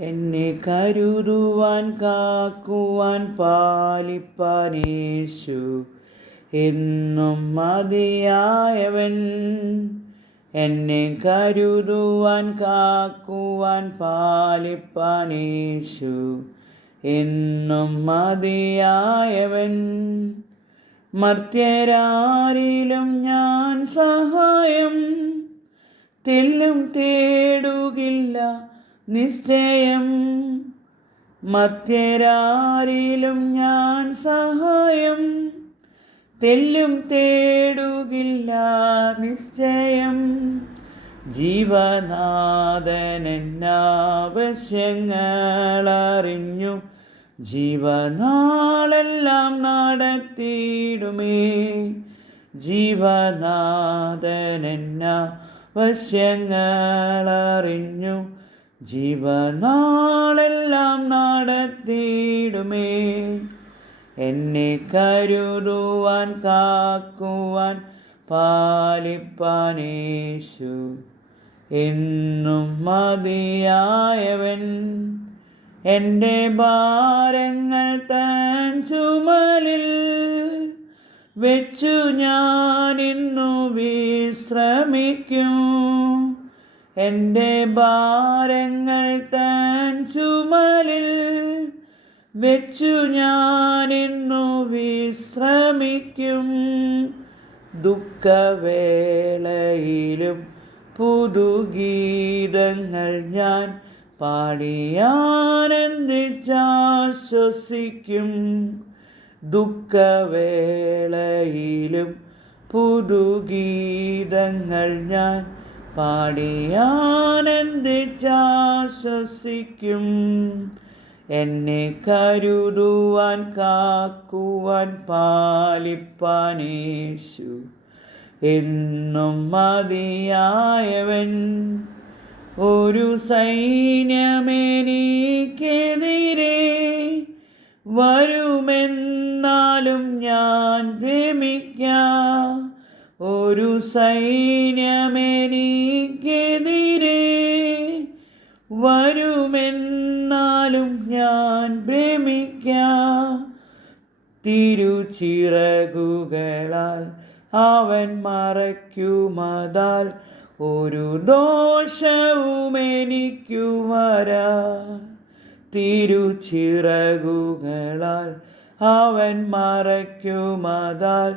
എന്നെ കരുതുവാൻ കാക്കുവാൻ പാലിപ്പാൻ യേശു എന്നും മതിയായവൻ. എന്നെ കരുതുവാൻ കാക്കുവാൻ പാലിപ്പാൻ യേശു എന്നും മതിയായവൻ. മർത്യരാരിലും ഞാൻ സഹായം തെല്ലും തേടുകില്ല നിശ്ചയം. മർത്യരാരിലും ഞാൻ സഹായം തെല്ലും തേടുകില്ല നിശ്ചയം. ജീവനാഥനെന്നാവശ്യങ്ങളറിഞ്ഞു ജീവനാളെല്ലാം നടത്തിയിടുമേ. ജീവനാഥനെന്നാവശ്യങ്ങളറിഞ്ഞു ജീവനാളെല്ലാം നടത്തിയിടുമേ. എന്നെ കരുതുവാൻ കാക്കുവാൻ പാലിപ്പാൻ യേശു എന്നും മതിയായവൻ. എൻ്റെ ഭാരങ്ങൾ തൻ ചുമലിൽ വെച്ചു ഞാനിന്നു വിശ്രമിക്കും. എൻ്റെ ഭാരങ്ങൾ തൻ ചുമലിൽ വെച്ചു ഞാനിന്നു വിശ്രമിക്കും. ദുഃഖവേളയിലും പുതുഗീതങ്ങൾ ഞാൻ പാടിയാനന്ദിച്ചാശ്വസിക്കും. ദുഃഖവേളയിലും പുതുഗീതങ്ങൾ ഞാൻ പാടിയാനന്ദിച്ചാശ്വസിക്കും. എന്നെ കരുതുവാൻ കാക്കുവാൻ പാലിപ്പാൻ യേശു എന്നും മതിയായവൻ. ഒരു സൈന്യമെനിക്കെതിരെ വരുമെന്നാലും ഞാൻ ഭ്രമിക്കാം. ഒരു സൈന്യമെനിക്കെതിരെ വരുമെന്നാലും ഞാൻ ഭ്രമിക്കാം. തിരുച്ചിറകുകളാൽ അവൻ മറയ്ക്കുമതാൽ ഒരു ദോഷവും എനിക്കു വരാ. തിരുച്ചിറകുകളാൽ അവൻ മറയ്ക്കുമതാൽ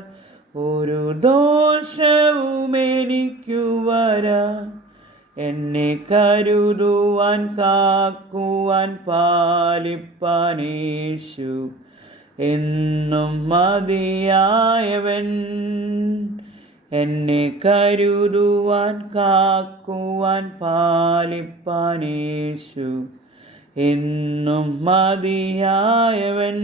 ഒരു ദോഷവും എനിക്കു വരാ. എന്നെ കരുതുവാൻ കാക്കുവാൻ പാലിപ്പാൻ യേശു എന്നും മതിയായവൻ. എന്നെ കരുതുവാൻ കാക്കുവാൻ പാലിപ്പാൻ യേശു എന്നും മതിയായവൻ.